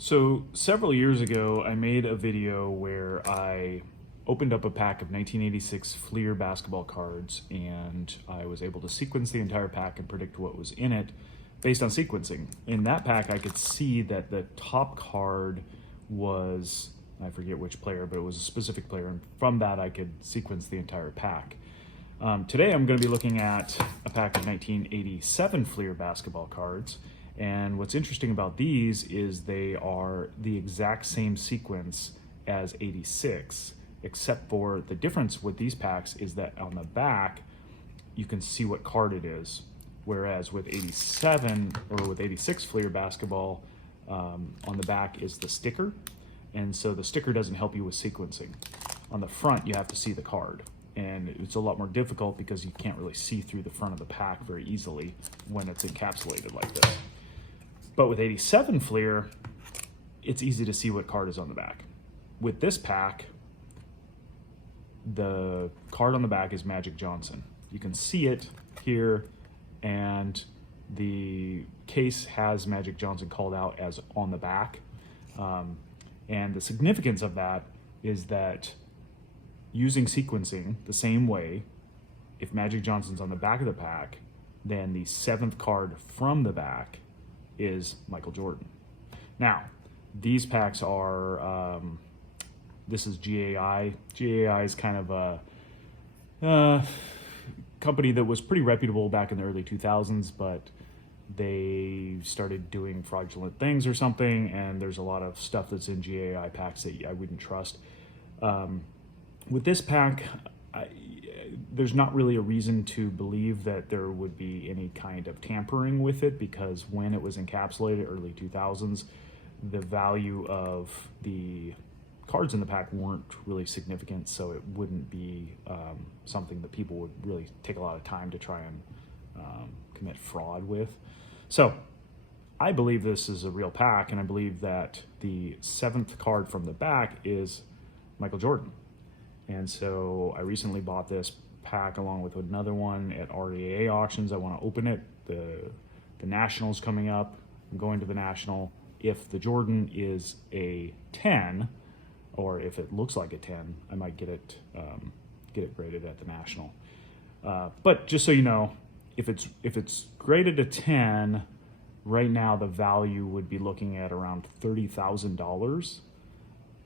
So several years ago, I made a video where I opened up a pack of 1986 Fleer basketball cards, and I was able to sequence the entire pack and predict what was in it based on sequencing. In that pack, I could see that the top card was, I forget which player, but it was a specific player, and from that I could sequence the entire pack. Today I'm going to be looking at a pack of 1987 Fleer basketball cards, and what's interesting about these is they are the exact same sequence as 86, except for the difference with these packs is that on the back you can see what card it is, whereas with 87 or with 86 Fleer basketball, on the back is the sticker, and so the sticker doesn't help you with sequencing. On the front you have to see the card, and it's a lot more difficult because you can't really see through the front of the pack very easily when it's encapsulated like this. But with 87 Fleer, it's easy to see what card is on the back. With this pack, the card on the back is Magic Johnson. You can see it here, and the case has Magic Johnson called out as on the back. And the significance of that is that using sequencing the same way, if Magic Johnson's on the back of the pack, then the seventh card from the back is Michael Jordan. Now, these packs are, this is GAI. GAI is kind of a company that was pretty reputable back in the early 2000s, but they started doing fraudulent things or something, and there's a lot of stuff that's in GAI packs that I wouldn't trust. With this pack, there's not really a reason to believe that there would be any kind of tampering with it, because when it was encapsulated early 2000s, the value of the cards in the pack weren't really significant, so it wouldn't be something that people would really take a lot of time to try and commit fraud with. So I believe this is a real pack, and I believe that the seventh card from the back is Michael Jordan. And so I recently bought this pack along with another one at REA auctions. I want to open it. The National's coming up. I'm going to the National. If the Jordan is a 10, or if it looks like a 10, I might get it graded at the National. But just so you know, if it's graded a 10, right now the value would be looking at around $30,000.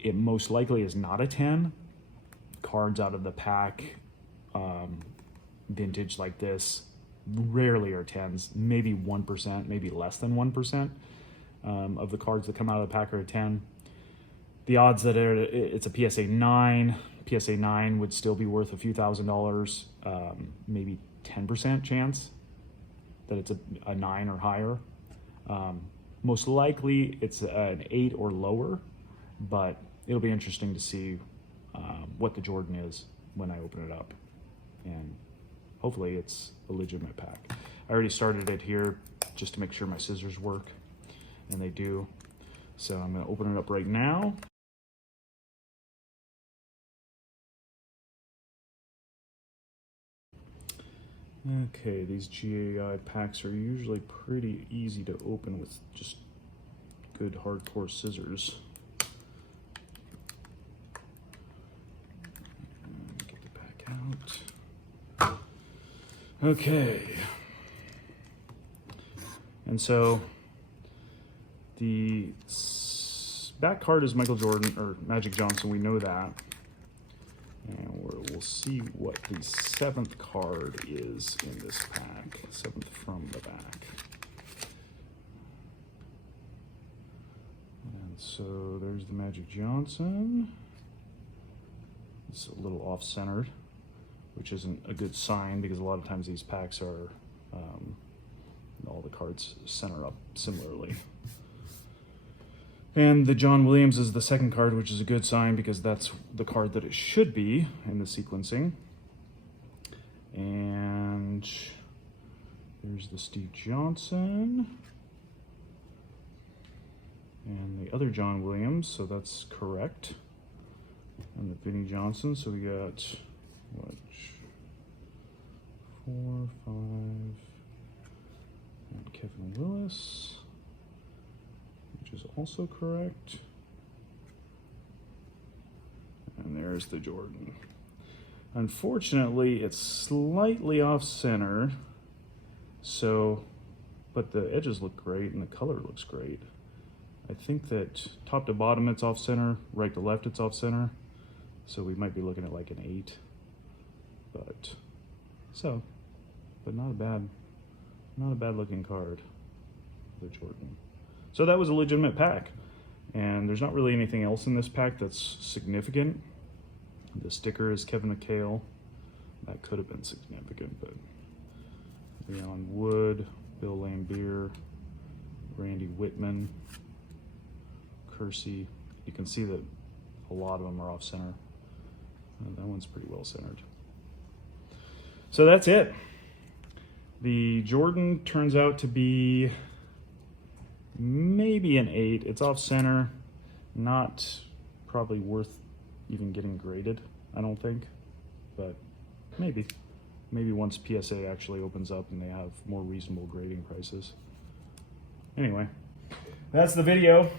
It most likely is not a 10. Cards out of the pack, vintage like this, rarely are 10s, maybe 1%, maybe less than 1% of the cards that come out of the pack are a 10. The odds that it's a PSA 9, PSA 9 would still be worth a few $1,000s, maybe 10% chance that it's a 9 or higher. Most likely it's an 8 or lower, but it'll be interesting to see what the Jordan is when I open it up, and hopefully it's a legitimate pack. I already started it here just to make sure my scissors work, and they do. So I'm going to open it up right now. Okay, these GAI packs are usually pretty easy to open with just good hardcore scissors. Get the pack out. Okay. And so the back card is Michael Jordan, or Magic Johnson, we know that. And we'll see what the seventh card is in this pack, seventh from the back. And so there's the Magic Johnson. It's a little off-centered, which isn't a good sign because a lot of times these packs are, all the cards center up similarly. And the John Williams is the second card, which is a good sign because that's the card that it should be in the sequencing. And there's the Steve Johnson. And the other John Williams, so that's correct. And the Vinnie Johnson, so we got, what, 4, 5, and Kevin Willis. which is also correct. And there's the Jordan. Unfortunately, it's slightly off center, so, but the edges look great and the color looks great. I think that top to bottom it's off center, right to left it's off center, so we might be looking at like an 8. But not a bad looking card, the Jordan. So that was a legitimate pack, and there's not really anything else in this pack that's significant. The sticker is Kevin McHale. That could have been significant, but Leon Wood, Bill Laimbeer, Randy Whitman, Kersey. You can see that a lot of them are off center. That one's pretty well centered. So that's it. The Jordan turns out to be maybe an 8. It's off center, not probably worth even getting graded, I don't think, but maybe once PSA actually opens up and they have more reasonable grading prices. Anyway, that's the video.